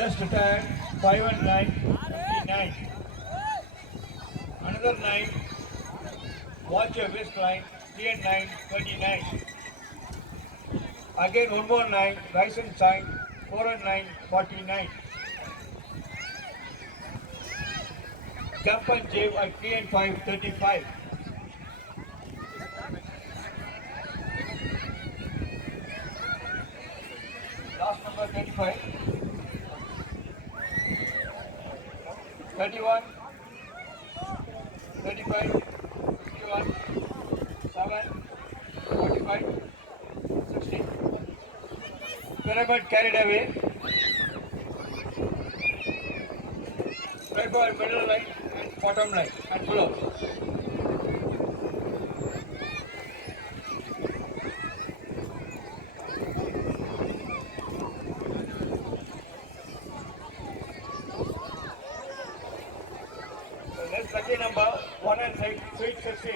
Just retired 5 and 9, 59. Another 9. Watch your waistline 3 and 9, 39. Again one more 9. Rise and shine 4 and 9, 49. Jump and jave at 3 and 5, 35. Last number 35. 31. 35. 51. 7. 45. 60. Pyramid carried away. Right ball, middle line and bottom line and below. So let's lucky number 1 and 6, 6, 16.